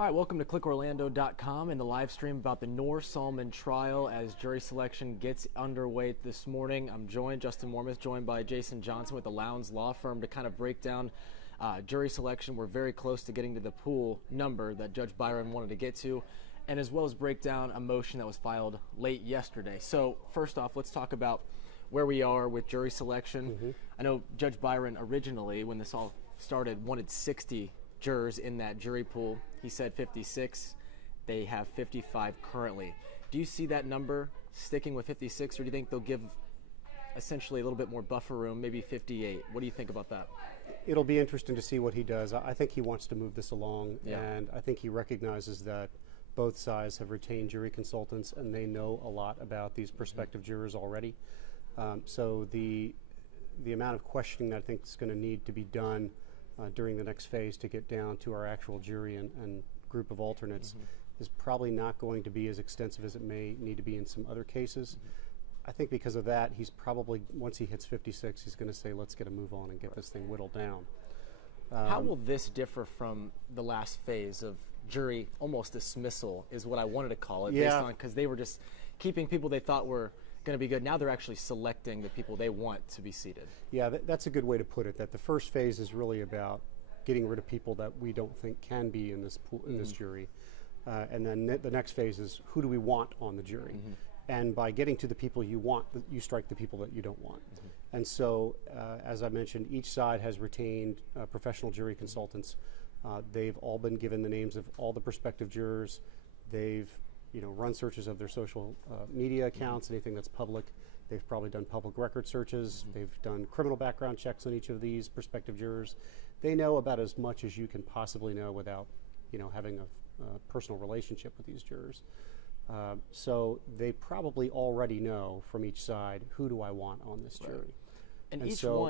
All right, welcome to clickorlando.com and the live stream about the Noor Salman trial as jury selection gets underway this morning. I'm joined, Justin Warmoth, joined by Jason Johnson with the Lowndes Law Firm to kind of break down jury selection. We're very close to getting to the pool number that Judge Byron wanted to get to, and as well as break down a motion that was filed late yesterday. So first off, let's talk about where we are with jury selection. I know Judge Byron originally, when this all started, wanted 60 jurors in that jury pool. He said 56. They have 55 currently. Do you see that number sticking with 56, or do you think they'll give essentially a little bit more buffer room, maybe 58? What do you think about that? It'll be interesting to see what he does. I think he wants to move this along, Yeah. and I think he recognizes that both sides have retained jury consultants, and they know a lot about these prospective jurors already. So the amount of questioning that I think is going to need to be done during the next phase to get down to our actual jury and group of alternates is probably not going to be as extensive as it may need to be in some other cases. I think because of that, he's probably, once he hits 56, he's going to say, let's get a move on and get this thing whittled down. How will this differ from the last phase of jury almost dismissal is what I wanted to call it, based on, because they were just keeping people they thought were going to be good. Now they're actually selecting the people they want to be seated. Yeah, that's a good way to put it, that the first phase is really about getting rid of people that we don't think can be in this pool, in this jury. And then the next phase is, who do we want on the jury? And by getting to the people you want, you strike the people that you don't want. And so, as I mentioned, each side has retained professional jury consultants. They've all been given the names of all the prospective jurors. They've run searches of their social media accounts, anything that's public. They've probably done public record searches. They've done criminal background checks on each of these prospective jurors. They know about as much as you can possibly know without, having a personal relationship with these jurors. So they probably already know from each side, who do I want on this jury? And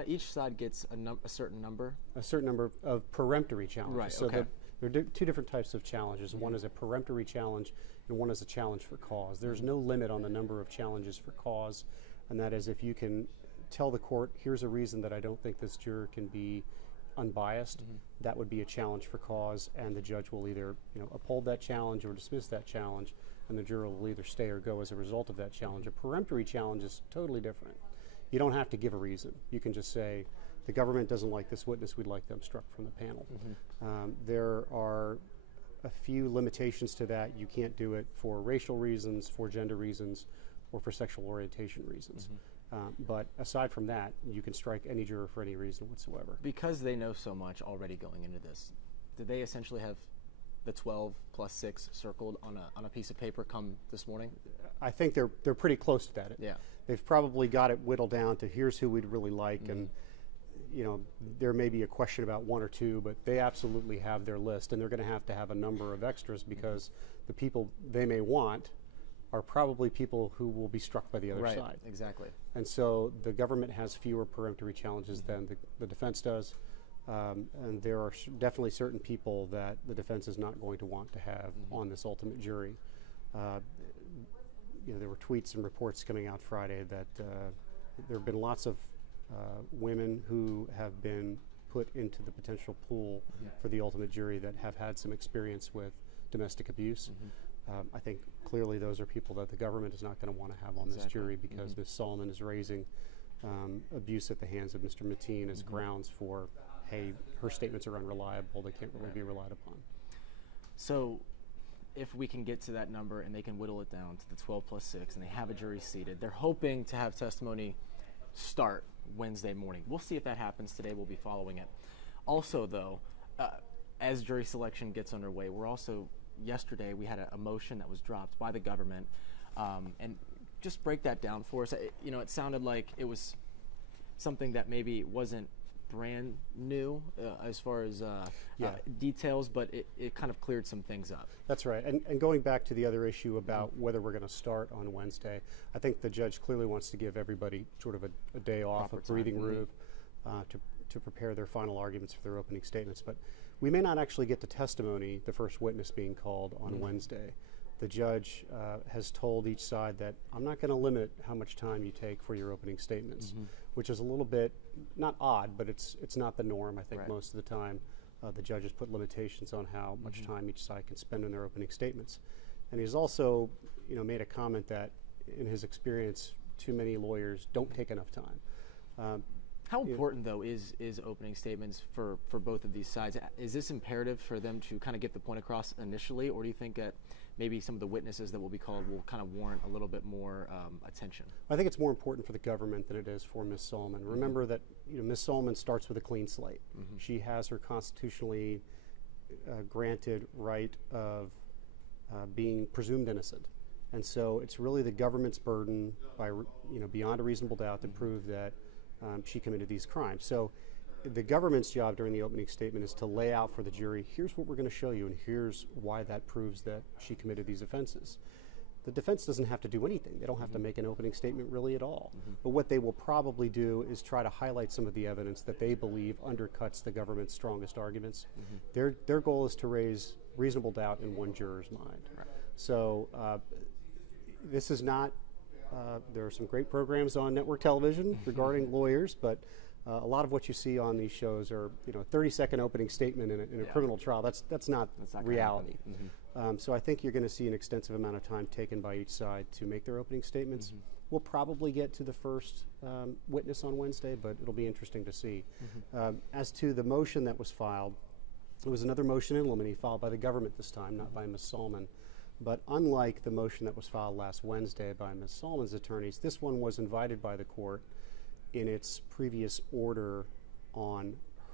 each side gets a certain number? A certain number of peremptory challenges. Right, so okay. There are two different types of challenges. One is a peremptory challenge, and one is a challenge for cause. There's no limit on the number of challenges for cause, and that is if you can tell the court, here's a reason that I don't think this juror can be unbiased, that would be a challenge for cause, and the judge will either uphold that challenge or dismiss that challenge, and the juror will either stay or go as a result of that challenge. A peremptory challenge is totally different. You don't have to give a reason. You can just say, the government doesn't like this witness, we'd like them struck from the panel. There are a few limitations to that. You can't do it for racial reasons, for gender reasons, or for sexual orientation reasons. But aside from that, you can strike any juror for any reason whatsoever. Because they know so much already going into this, did they essentially have the 12 plus 6 circled on a piece of paper come this morning? I think they're pretty close to that. Yeah. They've probably got it whittled down to here's who we'd really like, and there may be a question about one or two, but they absolutely have their list, and they're going to have a number of extras because the people they may want are probably people who will be struck by the other side. Exactly. And so the government has fewer peremptory challenges than the defense does. And there are definitely certain people that the defense is not going to want to have on this ultimate jury. There were tweets and reports coming out Friday that there have been lots of women who have been put into the potential pool for the ultimate jury that have had some experience with domestic abuse. I think clearly those are people that the government is not going to want to have on this jury because Ms. Salman is raising abuse at the hands of Mr. Mateen as grounds for, hey, her statements are unreliable, they can't really be relied upon. So if we can get to that number and they can whittle it down to the 12 plus 6 and they have a jury seated, they're hoping to have testimony start Wednesday morning. We'll see if that happens today. We'll be following it. Also, though, as jury selection gets underway, yesterday we had a motion that was dropped by the government, and just break that down for us. It sounded like it was something that maybe wasn't brand new as far as details, but it kind of cleared some things up. That's right. And going back to the other issue about whether we're going to start on Wednesday, I think the judge clearly wants to give everybody sort of a day off, a breathing room to prepare their final arguments for their opening statements. But we may not actually get to testimony, the first witness being called on Wednesday. The judge has told each side that I'm not going to limit how much time you take for your opening statements, which is a little bit, not odd, but it's not the norm, I think, most of the time. The judges put limitations on how much time each side can spend in their opening statements. And he's also, made a comment that, in his experience, too many lawyers don't take enough time. How important, though, is opening statements for both of these sides? Is this imperative for them to kind of get the point across initially, or do you think that maybe some of the witnesses that will be called will kind of warrant a little bit more attention? I think it's more important for the government than it is for Ms. Salman. Remember that Ms. Salman starts with a clean slate. She has her constitutionally granted right of being presumed innocent. And so it's really the government's burden, by beyond a reasonable doubt, to prove that she committed these crimes. So the government's job during the opening statement is to lay out for the jury, here's what we're going to show you, and here's why that proves that she committed these offenses. The defense doesn't have to do anything. They don't have to make an opening statement really at all. But what they will probably do is try to highlight some of the evidence that they believe undercuts the government's strongest arguments. Their goal is to raise reasonable doubt in one juror's mind. Right. So this is not, there are some great programs on network television regarding lawyers, but a lot of what you see on these shows are, 30-second opening statement in a criminal trial. That's not reality. So I think you're going to see an extensive amount of time taken by each side to make their opening statements. We'll probably get to the first witness on Wednesday, but it'll be interesting to see. As to the motion that was filed, it was another motion in limine filed by the government this time, not by Ms. Salman. But unlike the motion that was filed last Wednesday by Ms. Salman's attorneys, this one was invited by the court in its previous order on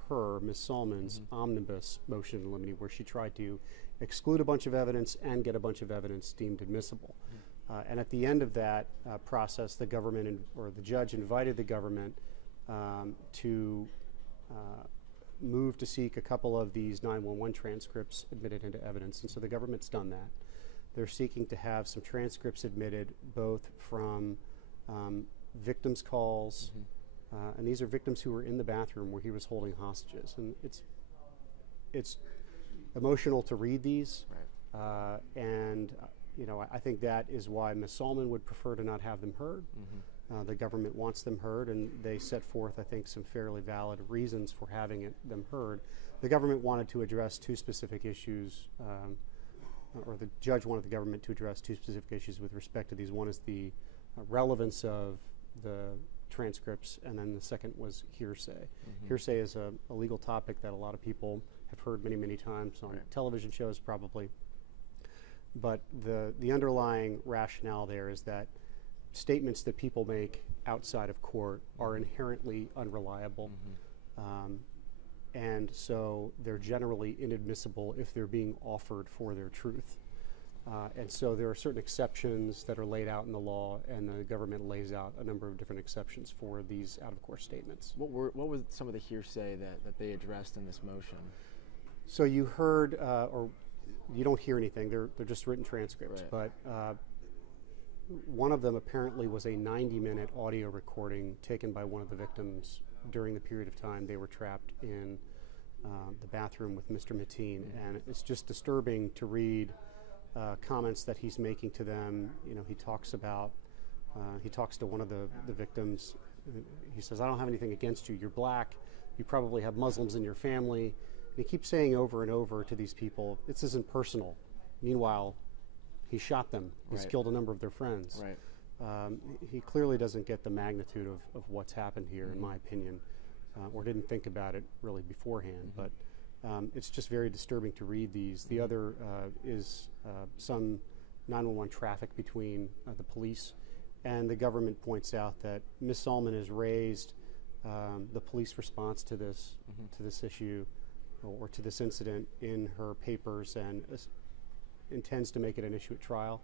her, Ms. Salman's, omnibus motion in limine, where she tried to exclude a bunch of evidence and get a bunch of evidence deemed admissible. And at the end of that process, the government or the judge invited the government to move to seek a couple of these 911 transcripts admitted into evidence. And so the government's done that. They're seeking to have some transcripts admitted, both from victims' calls, and these are victims who were in the bathroom where he was holding hostages. And it's emotional to read these, and I think that is why Ms. Salman would prefer to not have them heard. The government wants them heard, and they set forth, I think, some fairly valid reasons for having them heard. The government wanted to address two specific issues, or the judge wanted the government to address two specific issues with respect to these. One is the relevance of the transcripts, and then the second was hearsay. Hearsay is a legal topic that a lot of people have heard many, many times on television shows probably. But the underlying rationale there is that statements that people make outside of court are inherently unreliable. And so they're generally inadmissible if they're being offered for their truth. And so there are certain exceptions that are laid out in the law, and the government lays out a number of different exceptions for these out-of-court statements. What was some of the hearsay that they addressed in this motion? So you heard, or you don't hear anything, they're just written transcripts, but one of them apparently was a 90-minute audio recording taken by one of the victims during the period of time they were trapped in the bathroom with Mr. Mateen. And it's just disturbing to read comments that he's making to them. He talks to one of the victims. He says, "I don't have anything against you. You're black. You probably have Muslims in your family." And he keeps saying over and over to these people, "This isn't personal." Meanwhile, he shot them. He's killed a number of their friends. He clearly doesn't get the magnitude of what's happened here, in my opinion, or didn't think about it really beforehand. But it's just very disturbing to read these. The other is some 911 traffic between the police, and the government points out that Ms. Salman has raised the police response to this issue or to this incident in her papers, and intends to make it an issue at trial.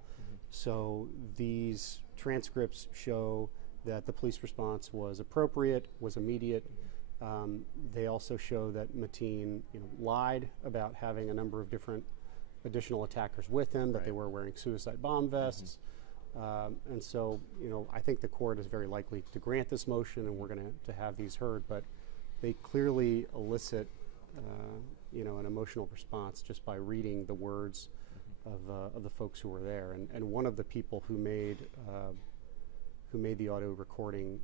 So these transcripts show that the police response was appropriate, was immediate. They also show that Mateen lied about having a number of different additional attackers with him, that they were wearing suicide bomb vests. And so, I think the court is very likely to grant this motion, and we're going to have these heard. But they clearly elicit, an emotional response just by reading the words of the folks who were there. And one of the people who made the audio recording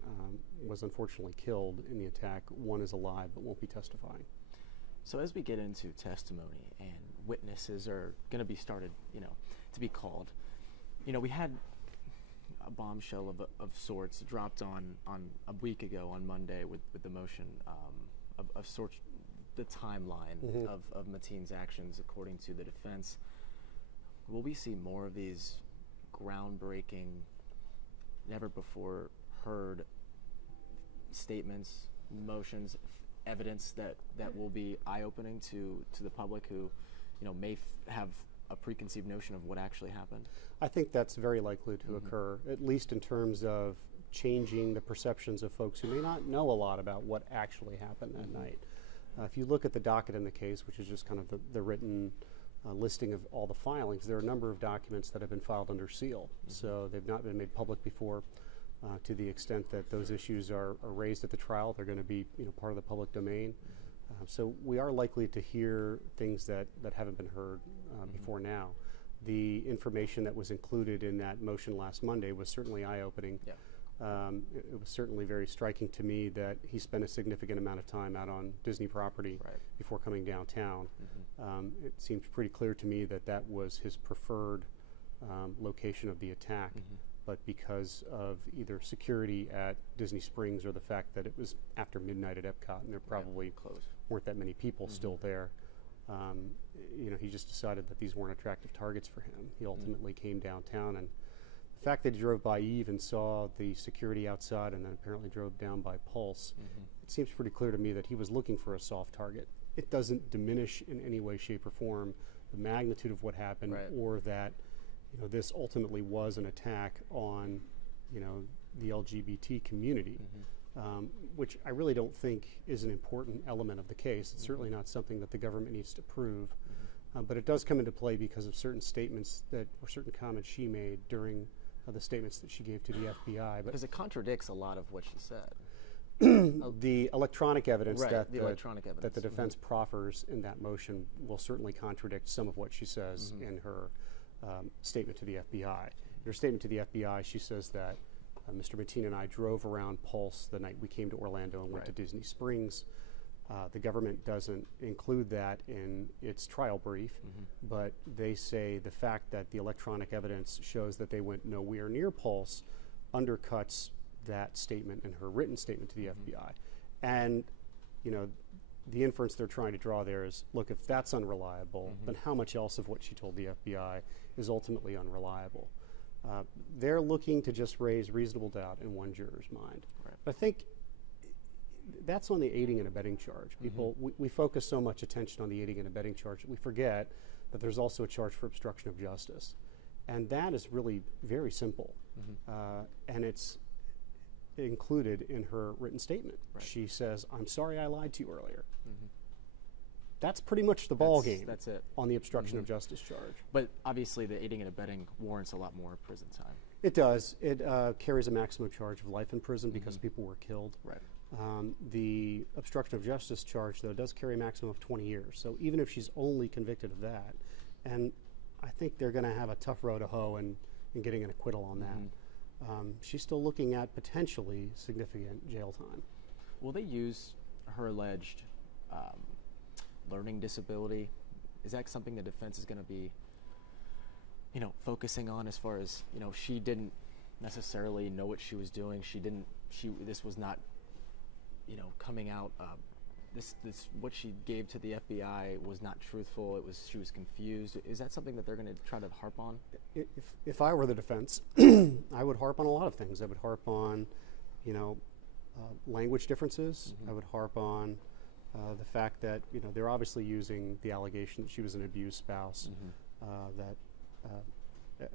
was unfortunately killed in the attack. One is alive but won't be testifying. So as we get into testimony and witnesses are going to be started, to be called, we had a bombshell of sorts dropped on a week ago on Monday with the motion of sorts, the timeline of Mateen's actions according to the defense. Will we see more of these groundbreaking, never before heard statements, motions, evidence that will be eye-opening to the public who, may have a preconceived notion of what actually happened? I think that's very likely to occur, at least in terms of changing the perceptions of folks who may not know a lot about what actually happened that night. If you look at the docket in the case, which is just kind of the written listing of all the filings, there are a number of documents that have been filed under seal. So they've not been made public before. To the extent that those issues are raised at the trial, they're going to be part of the public domain. So we are likely to hear things that haven't been heard before now. The information that was included in that motion last Monday was certainly eye-opening. Yeah. It was certainly very striking to me that he spent a significant amount of time out on Disney property before coming downtown. It seems pretty clear to me that that was his preferred location of the attack. But because of either security at Disney Springs or the fact that it was after midnight at Epcot and there probably weren't that many people still there, he just decided that these weren't attractive targets for him. He ultimately came downtown, and the fact that he drove by Eve and saw the security outside and then apparently drove down by Pulse, it seems pretty clear to me that he was looking for a soft target. It doesn't diminish in any way, shape, or form the magnitude of what happened or that this ultimately was an attack on, the LGBT community, which I really don't think is an important element of the case. It's certainly not something that the government needs to prove, but it does come into play because of certain statements or certain comments she made during the statements that she gave to the FBI. Because it contradicts a lot of what she said. The electronic evidence that the defense proffers in that motion will certainly contradict some of what she says in her statement to the FBI. In her statement to the FBI, she says that Mr. Mateen and I drove around Pulse the night we came to Orlando and went to Disney Springs. The government doesn't include that in its trial brief, but they say the fact that the electronic evidence shows that they went nowhere near Pulse undercuts that statement in her written statement to the FBI. And, the inference they're trying to draw there is, look, if that's unreliable, then how much else of what she told the FBI is ultimately unreliable? They're looking to just raise reasonable doubt in one juror's mind. But I think that's on the aiding and abetting charge. People, we focus so much attention on the aiding and abetting charge that we forget that there's also a charge for obstruction of justice. And that is really very simple. And it's included in her written statement. She says, I'm sorry I lied to you earlier. That's pretty much the ball game. That's it. On the obstruction of justice charge. But obviously the aiding and abetting warrants a lot more prison time. It does. It carries a maximum charge of life in prison because people were killed. The obstruction of justice charge, though, does carry a maximum of 20 years. So even if she's only convicted of that, and I think they're going to have a tough row to hoe in getting an acquittal on that. She's still looking at potentially significant jail time. Will they use her alleged learning disability? Is that something the defense is going to be, focusing on as far as, she didn't necessarily know what she was doing. This was not, coming out, what she gave to the FBI was not truthful. She was confused. Is that something that they're going to try to harp on? If I were the defense, I would harp on a lot of things. I would harp on, language differences. I would harp on the fact that, they're obviously using the allegation that she was an abused spouse.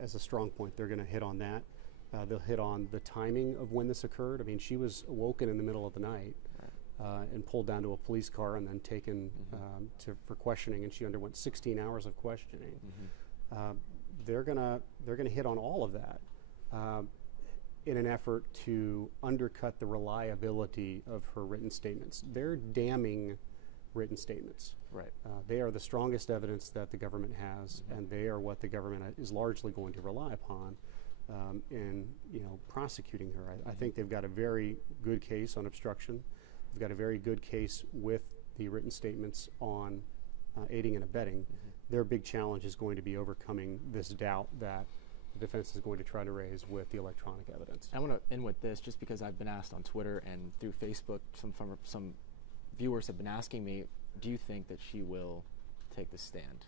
As a strong point, they're going to hit on that. They'll hit on the timing of when this occurred. I mean, she was awoken in the middle of the night. And pulled down to a police car and then taken for questioning, and she underwent 16 hours of questioning. They're gonna hit on all of that in an effort to undercut the reliability of her written statements. They're damning written statements. They are the strongest evidence that the government has, and they are what the government is largely going to rely upon in prosecuting her. I think they've got a very good case on obstruction. We've got a very good case with the written statements on aiding and abetting, their big challenge is going to be overcoming this doubt that the defense is going to try to raise with the electronic evidence. I want to end with this, just because I've been asked on Twitter and through Facebook, some viewers have been asking me, do you think that she will take the stand?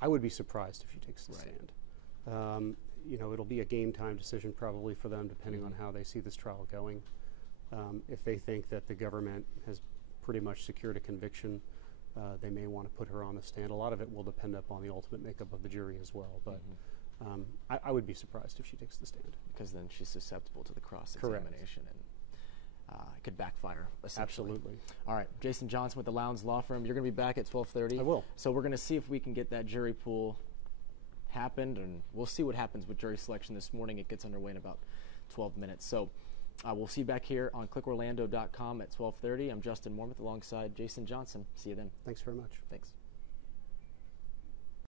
I would be surprised if she takes the stand. It'll be a game time decision probably for them, depending on how they see this trial going. If they think that the government has pretty much secured a conviction, they may want to put her on the stand. A lot of it will depend upon the ultimate makeup of the jury as well. But I would be surprised if she takes the stand. Because then she's susceptible to the cross-examination, and it could backfire, essentially. Absolutely. All right, Jason Johnson with the Lowndes Law Firm. You're going to be back at 12:30. I will. So we're going to see if we can get that jury pool happened, and we'll see what happens with jury selection this morning. It gets underway in about 12 minutes. So we'll see you back here on clickorlando.com at 12:30. I'm Justin Warmoth alongside Jason Johnson. See you then. Thanks very much. Thanks.